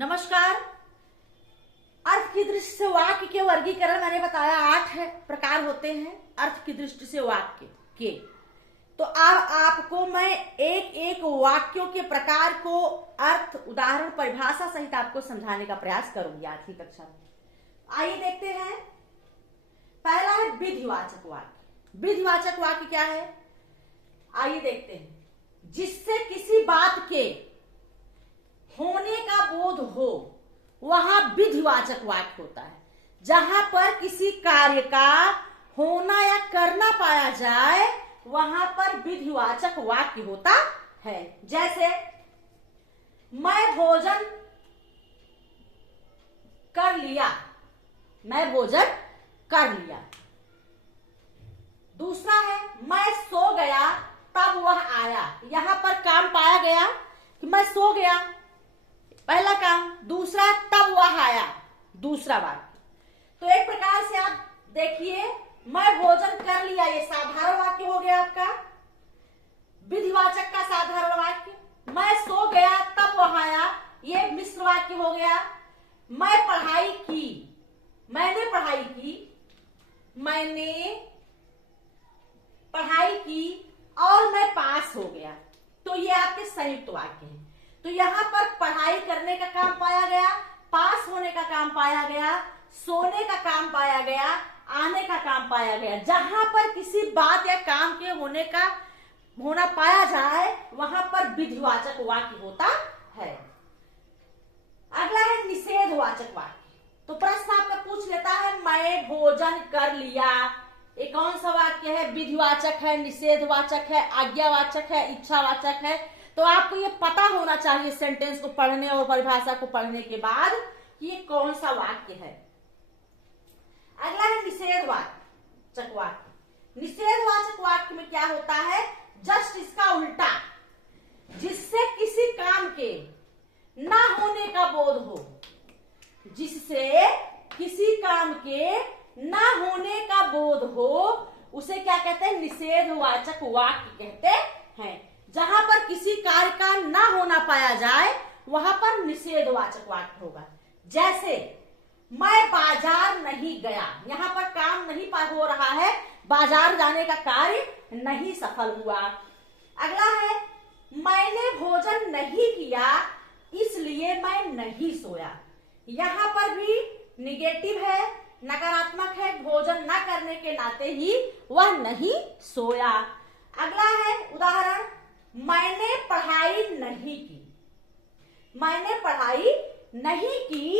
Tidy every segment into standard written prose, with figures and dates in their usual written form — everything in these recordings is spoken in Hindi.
नमस्कार। अर्थ की दृष्टि से वाक्य के वर्गीकरण मैंने बताया 8 प्रकार होते हैं अर्थ की दृष्टि से वाक्य के। तो अब आपको मैं एक एक वाक्यों के प्रकार को अर्थ, उदाहरण, परिभाषा सहित आपको समझाने का प्रयास करूंगी आज की कक्षा में। आइए देखते हैं। पहला है विधिवाचक वाक्य। विधिवाचक वाक्य क्या है, आइए देखते हैं। जिससे किसी बात के होने का बोध हो वहां विधिवाचक वाक्य होता है। जहां पर किसी कार्य का होना या करना पाया जाए वहां पर विधिवाचक वाक्य होता है। जैसे मैं भोजन कर लिया, मैं भोजन कर लिया। दूसरा है मैं सो गया तब वह आया। यहां पर काम पाया गया कि मैं सो गया, पहला काम। दूसरा तब वह आया, दूसरा वाक्य। तो एक प्रकार से आप देखिए, मैं भोजन कर लिया ये साधारण वाक्य हो गया आपका, विधिवाचक का साधारण वाक्य। मैं सो गया तब वह आया, ये मिश्र वाक्य हो गया। मैं पढ़ाई की, मैंने पढ़ाई की, मैंने पढ़ाई की और मैं पास हो गया, तो ये आपके संयुक्त वाक्य हैं। तो यहां पर पढ़ाई करने का काम पाया गया, पास होने का काम पाया गया, सोने का काम पाया गया, आने का काम पाया गया। जहां पर किसी बात या काम के होना पाया जाए वहां पर विधिवाचक वाक्य होता है। अगला है निषेधवाचक वाक्य। तो प्रश्न आपका पूछ लेता है मैं भोजन कर लिया, ये कौन सा वाक्य है? विधिवाचक है, निषेधवाचक है, आज्ञावाचक है, इच्छावाचक है। तो आपको ये पता होना चाहिए सेंटेंस को पढ़ने और परिभाषा को पढ़ने के बाद कि ये कौन सा वाक्य है। अगला है निषेधवाचक वाक्य। निषेधवाचक वाक्य में क्या होता है? जस्ट इसका उल्टा, जिससे किसी काम के ना होने का बोध हो, जिससे किसी काम के ना होने का बोध हो, उसे क्या कहते हैं? निषेधवाचक वाक्य कहते हैं। जहां पर किसी कार्य का ना होना पाया जाए वहां पर निषेधवाचक वाक्य होगा। जैसे मैं बाजार नहीं गया, यहां पर काम नहीं हो रहा है, बाजार जाने का कार्य नहीं सफल हुआ। अगला है मैंने भोजन नहीं किया इसलिए मैं नहीं सोया। यहां पर भी निगेटिव है, नकारात्मक है, भोजन न करने के नाते ही वह नहीं सोया। अगला है उदाहरण, मैंने पढ़ाई नहीं की, मैंने पढ़ाई नहीं की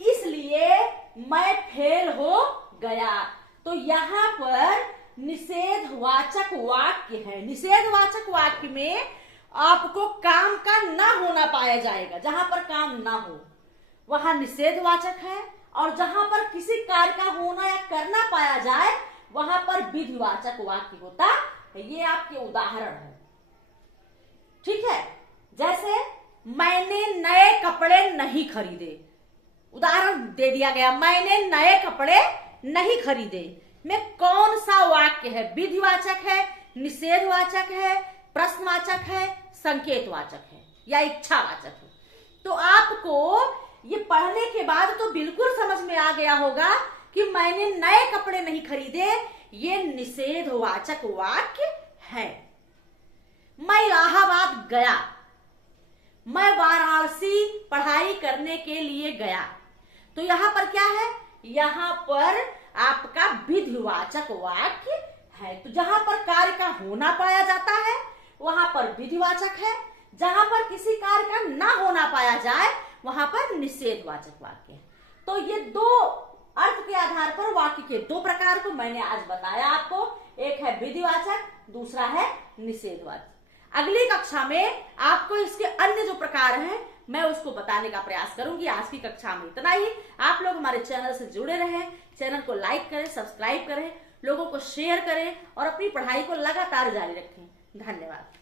इसलिए मैं फेल हो गया। तो यहां पर निषेधवाचक वाक्य है। निषेधवाचक वाक्य में आपको काम का ना होना पाया जाएगा। जहां पर काम ना हो वहां निषेधवाचक है, और जहां पर किसी कार्य का होना या करना पाया जाए वहां पर विधिवाचक वाक्य होता है। ये आपके उदाहरण है, ठीक है। जैसे मैंने नए कपड़े नहीं खरीदे, उदाहरण दे दिया गया, मैंने नए कपड़े नहीं खरीदे में कौन सा वाक्य है? विधिवाचक है, निषेधवाचक है, प्रश्नवाचक है, संकेतवाचक है या इच्छावाचक है? तो आपको ये पढ़ने के बाद तो बिल्कुल समझ में आ गया होगा कि मैंने नए कपड़े नहीं खरीदे, ये निषेधवाचक वाक्य है। मैं इलाहाबाद गया, मैं वाराणसी पढ़ाई करने के लिए गया। तो यहां पर क्या है? यहां पर आपका विधिवाचक वाक्य है। तो जहां पर कार्य का होना पाया जाता है वहां पर विधिवाचक है, जहां पर किसी कार्य का ना होना पाया जाए वहां पर निषेधवाचक वाक्य है। तो ये दो अर्थ के आधार पर वाक्य के दो प्रकार को मैंने आज बताया आपको। एक है विधिवाचक, दूसरा है निषेधवाचक। अगली कक्षा में आपको इसके अन्य जो प्रकार हैं मैं उसको बताने का प्रयास करूंगी। आज की कक्षा में इतना ही। आप लोग हमारे चैनल से जुड़े रहें, चैनल को लाइक करें, सब्सक्राइब करें, लोगों को शेयर करें और अपनी पढ़ाई को लगातार जारी रखें। धन्यवाद।